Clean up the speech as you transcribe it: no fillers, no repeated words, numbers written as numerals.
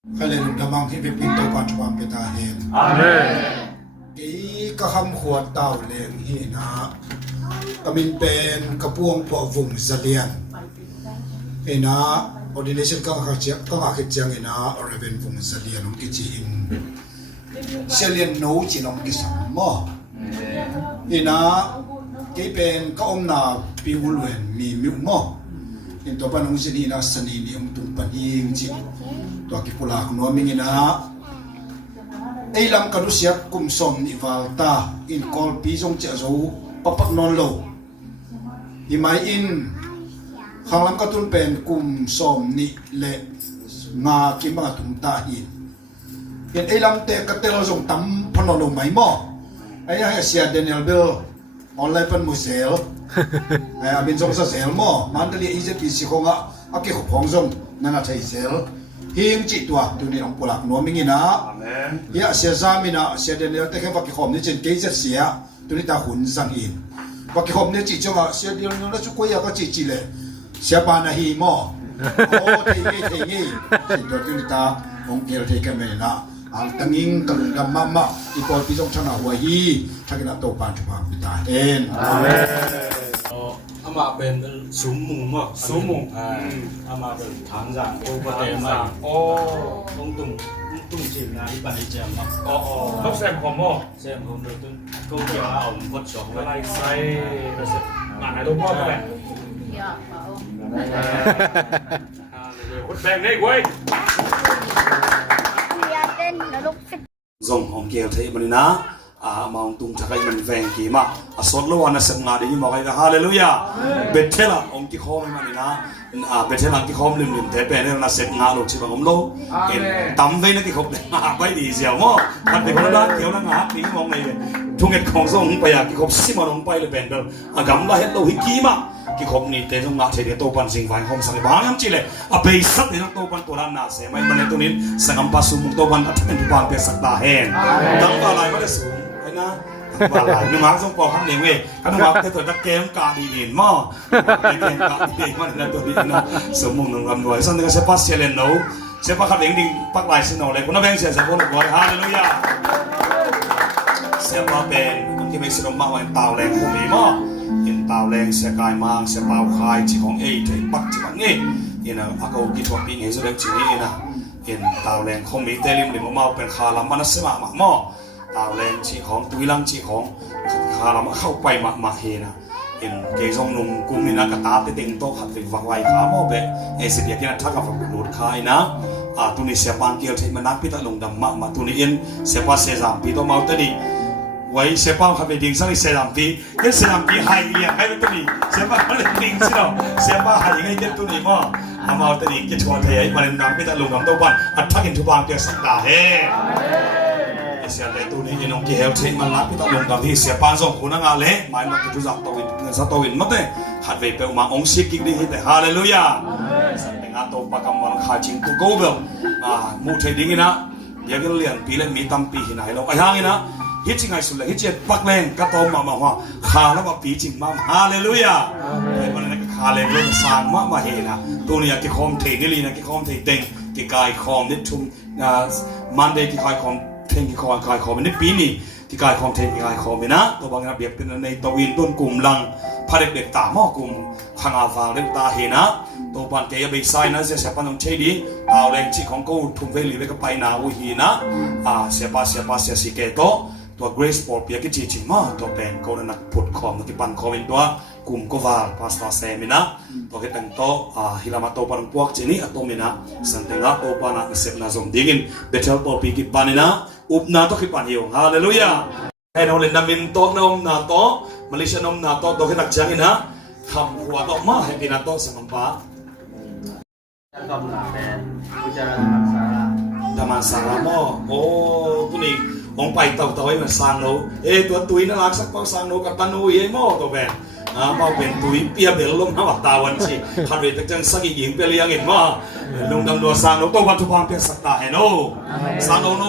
Kalian damang hidup itu pacuan kita hen. Amen. Di kaham kuat tahu leng hina. Kami pen kepuang po vung zalian. Ina ordination kang akit ina Reverend vung zalian om kiciin. Zalian no cinom kisam mo. Ina kipen kaom na piwulwen mi mo. Into panong sinina sanini om tumpaning ci. To akipula kuno mingina. Eilam kanusiat kumsom ni Valta in call pisong chazo papak non lo. Himay in hanglam katun pen kumsom ni le nga kimanga tumtahin. Yan eilam te katel zong tam panolo may mo. Ay siya Daniel Bill online pan musel. Ay abin zong sa sel mo. Mandali isip isi ko nga akikupong zong nanatay sel. Hing ci tua tu ni ang pulak no mingina. Amen. Ya sia zamina sia Daniel te ke pakikhom ni chen ke sia tu ni ta hun sang in. Pakikhom ni ci chonga sia Daniel no chu ko ya ka ci ci le. Sia pa na hi mo. O te ngi. Ci do tu ni ta ong kel te ke me na. Ang tanging kalung dam mama ipol pisong chana wa hi. Thakina to pan chu pa ta hen. Amen. 阿妈เป็นสูงมุงมั้ง สูงมุง อามาเป็นทางจากโอเปเตมา โอ้ ตุ้งจิมนะที่ปานิจามั้ง อ๋อต้องแซมพอมอ เส้นผมเลยตุ้งก็เกี่ยวเอาพดสอง อะไร ไว้ ใส่งานไหนตัวพ่อไปแบ่ง Dạ, bảo คนแบ่งได้เว้ย Dạ, tên là lúc dùng hồng kiều thế mà na mà ông tung chắc cái mình vàng kì mà sốt lâu anh sẽ ngã đi mà cái hallelujah Bethela ông kí khom mà na Bethela kí khom lim thế bên này là sẽ ngã lúc chỉ bằng ông lâu tắm với nó kí khom bay đi dẻo mà bắt được nó đã kéo nó ngã tí mong này thung nghịchของส่งไปkí khom xí mà ông bay lên bên đó gắm là hết lâu hít kí mà kí khom này thế trong ngã thế để tô pan sinh vàng khom sang bang em chỉ lệ bây sắp để nó tô pan tô lan nà sẽ mấy bên này tô nín sang ngắm pa sum tô pan đã thành pan bị sắp đà hen đắng vào lại mới được xuốngนะว่าหลายนึกมาส่งปอคำเลี้ยงเว้ยกันว่าแต่ตัวตะเกมกาดีดินมั่งเกมกาดีดินมันแล้วตัวนี้นะสมมุติรำรวยส่วนนึงก็เซปัสเซเลนโนเซปัสคำเลี้ยงดิ่งปักลายสิโนเลยคุณน้าแบงค์เสียสกุลรวยฮาเลลูยาเซปัสเป็นคนที่ไม่สนมากว่าเต่าแรงผู้มีมั่งเห็นเต่าแรงเสียกายมังเสียเปล่าคายจีของเอที่ปักจีบังเงี้ยเห็นอากูกิจวัตรปีนี้สุดเด็กจีนี่นะเห็นเต่าแรงคงมีเตลิมหรือมั่งเป็นคาลัมมันสมามั่งตาวแรงชีของตุยลังชีของข้าเราเข้าไปมาเฮนะเห็นเกยซงนุ่งกุมนี่นะกระตาติติงโตขัดติวักไว้ขาโมเบเอสิเดียที่นั่นทักกับฝักหลุดคายนะตุนี่เสียปานเกียวที่มันนักพิตาลงดำมาตุนี่เอ็นเสียปาเสียสามปีตัวมาตัวนี้ไว้เสียปาขับไปดิ่งสักเสียสามปียันเสียสามปีหายเอียงให้ตัวนี้เสียปาเขาเลยดิ่งสิเนาะเสียปาหายยังไงยันตัวนี้มั่งมาตัวนี้กิจวัตรเฮ้ยมันนักพิตาลงดำตัวบ้านอัดทักอินทุบางเกียวสักตาเฮ้เสียเลยตัวนี้ยังองค์เฮลที่มันรับพิตาลงกับที่เสียปานส่งคนงานเละหมายมันคือจักตัวเงินสัตว์ตัวอินมั้งเต้หัดไปเป็นมาองค์สิกิกดีที่แต่ฮาเลลูยาสัตว์เป็นงานตัวประกำมันขาจิงตัวโกเบลมูเทดิ้งนะเดี๋ยวก็เรียนปีเล่มีตั้มปีที่ไหนเราไปห้างนะฮิตจริงไงสุดเลยฮิตเจ็ดปักแรงกระโตมาว่าขาแล้วมาปีจริงมาฮาเลลูยาไอ้มันนั่นก็ขาเลยเรื่องสร้างมาเฮนะตัวนี้กี่คอมเทนี่ลีนะกี่คอมเทเต็งกี่กายคอมนิดทุ่มมันเดย์กี่กายคอมเทงที่คอยคอมันในปีนี้ที่กายคอมเทงที่กายคอมนะตัวบางอย่างเบียบเป็นในตัววินต้นกลุ่มลังพาเด็กๆตาหม้อกลุ่มขางอาฟางเด็กตาเห็นนะตัวบางแกยังไปใส่นะเสียปันต้องใช้ดีเอาแรงจีของกูทุ่มเวลีไว้ก็ไปนาวุฮีนะเสียป้าเสียสิเกโตตัวเกรซปอร์เปียกิจีมาตัวเป็นโกนักผุดคอมนักปั่นคอมเป็นตัวกลุ่มกวาลพาสตาเซมินะตัวเก็ตังโตฮิลามาโตปันพวกจีนี่ตัวมินะสันติงาโตปานะเสพนาซงดิ่งเบเทลปอร์ปีกิปานินะอุปนาโตคิปันเฮียวฮาเลลูยาให้เราเล่นดามินโตนมนาโตมาเลเซียนมนาโตตัวเก็ตักจังนะคำหัวโตมาให้ปีนาโตสมัมปะ กำลังเป็นผู้เจริญรักษา ดามันสารามอโอ้ตัวนี้องไปเต่าให้มันสร้างโนตัวตุยน่ารักสักปังสร้างโนกับตันโนเย่หม้อตัวแบนมาเป็นตุยเปียเบลลมน้ำตาวันชีคันเวทจังสักหญิงเปลี่ยนเงินมาลงดำนัวสร้างโนตัววันทุกวันเปียสักตาเฮโนสร้างโน